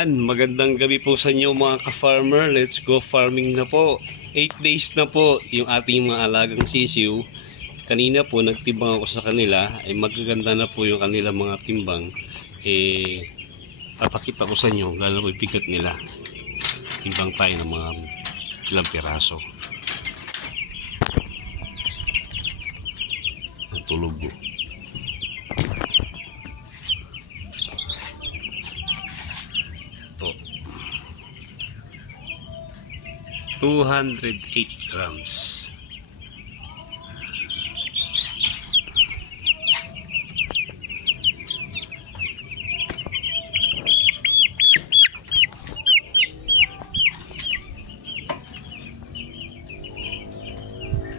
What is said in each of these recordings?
Ayan, magandang gabi po sa inyo mga ka-farmer. Let's go farming na po. 8 days na po yung ating mga alagang sisiw. Kanina po nagtimbang ako sa kanila. Ay magaganda na po yung kanilang mga timbang. Papakita ko sa inyo lalo po bigat nila. Timbang tayo ng mga ilang piraso. Ang tulog po. Ito. 208 grams.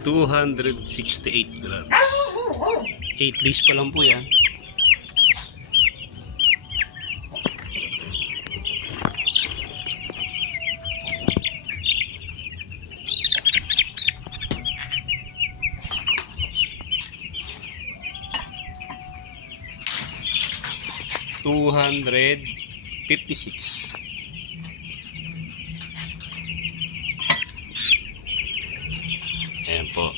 $268. 8 days pa lang po yan. $256. Ayan po.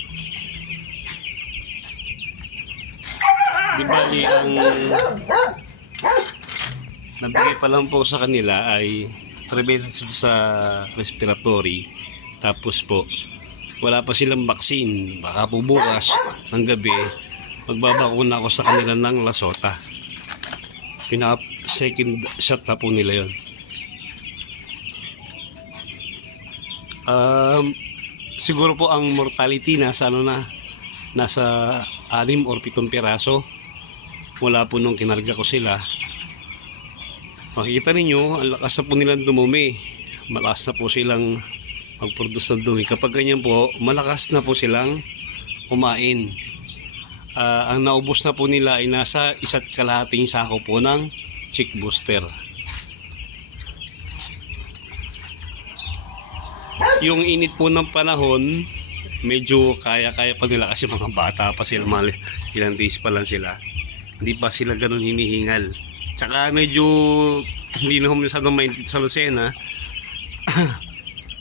Di bali ang nabigay pa lang po sa kanila ay prevention sa respiratory. Tapos po wala pa silang vaccine. Baka po bukas ng gabi magbabakuna ako sa kanila ng Lasota. Pinaka second shot na po nila yon. Siguro po ang mortality nasa nasa 6 or 7 piraso mula po nung kinarga ko sila. Makikita ninyo ang lakas na po nilang dumumi, malakas na po silang mag-produce ng dumi. Kapag ganyan po malakas na po silang kumain. Ang naubos na po nila ay nasa 1.5 sako po ng chick booster. Yung init po ng panahon, medyo kaya-kaya pa nila kasi mga bata pa sila, ilang days pa lang sila. Hindi pa sila ganun hinihingal. Tsaka medyo hindi na masyadong mainit sa Lucena.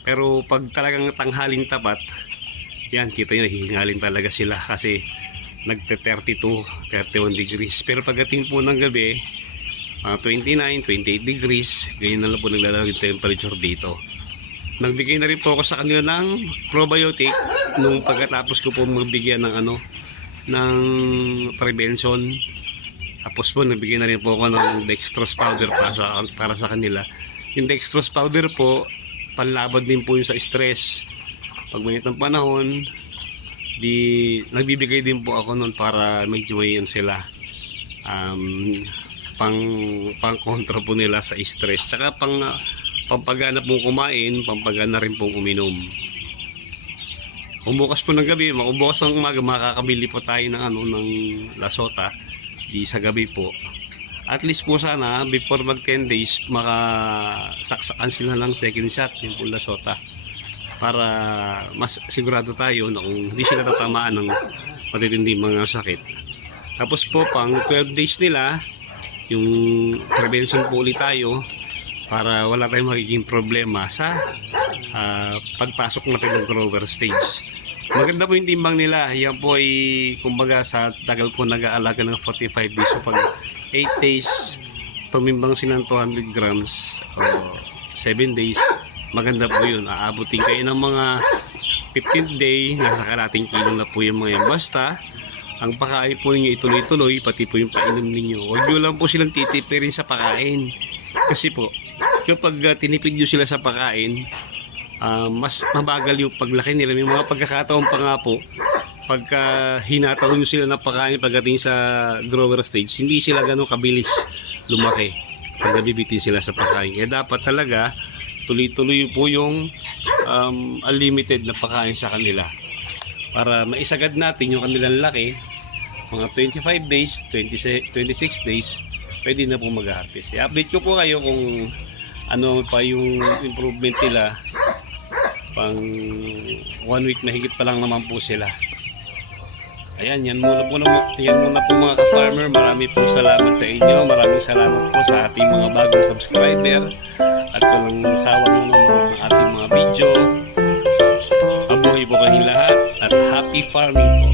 Pero pag talagang tanghaling tapat, yan, kita nyo, hihingalin talaga sila kasi nagte-32, 31 degrees. Pero pagdating po ng gabi, 29, 28 degrees, ganyan na lang po naglalaro yung temperature dito. Nagbigay na rin po ako sa kanila ng probiotic nung pagkatapos ko po magbigyan ng ng prevention. Tapos po nagbigay na rin po ako ng dextrose powder para sa kanila. Yung dextrose powder po, panlaban din po yung sa stress. Pag mainit ng panahon, nagbibigay din po ako nun para medyo mayon sila. Pang kontra po nila sa stress. Tsaka pampagana pong kumain, pampagana rin pong uminom. Kung bukas po ng gabi, bukas ng umaga, makakabili po tayo ng Lasota di sa gabi po. At least po sana before mag 10 days makasaksakan sila ng second shot yung po Lasota para mas sigurado tayo na kung hindi sila tatamaan ng matitinding mga sakit. Tapos po pang 12 days nila yung prevention po ulit tayo para wala tayong magiging problema sa pagpasok natin ng grower stage. Maganda po yung timbang nila. Yan po ay kumbaga sa tagal ko nag-aalaga ng 45 days. So pag 8 days tumimbang sila ng 200 grams o 7 days, maganda po yun. Aabutin kayo ng mga 15th day, nasa kalating kilo na po yung mga yan. Basta ang pakain po ninyo ituloy-tuloy, pati po yung painom ninyo. Huwag nyo lang po silang titipirin sa pakain. Kasi po kapag tinipid nyo sila sa pakain, mas mabagal yung paglaki nila. May mga pagkakataon pa nga po pagka hinataw nyo sila ng pagkain pagdating sa grower stage, hindi sila ganun kabilis lumaki pag nabibitin sila sa pagkain. Kaya dapat talaga tuloy-tuloy po yung unlimited na pagkain sa kanila para maisagad natin yung kanilang laki. Mga 25 days, 26 days pwede na po mag-harvest. I-update ko po kayo kung ano pa yung improvement nila. Pang 1 week mahigit pa lang naman po sila. Ayan, yan muna po mga ka-farmer. Marami po salamat sa inyo. Maraming salamat po sa ating mga bagong subscriber at walang sawang nanonood ng ating mga video. Mabuhay po kayong lahat at happy farming po.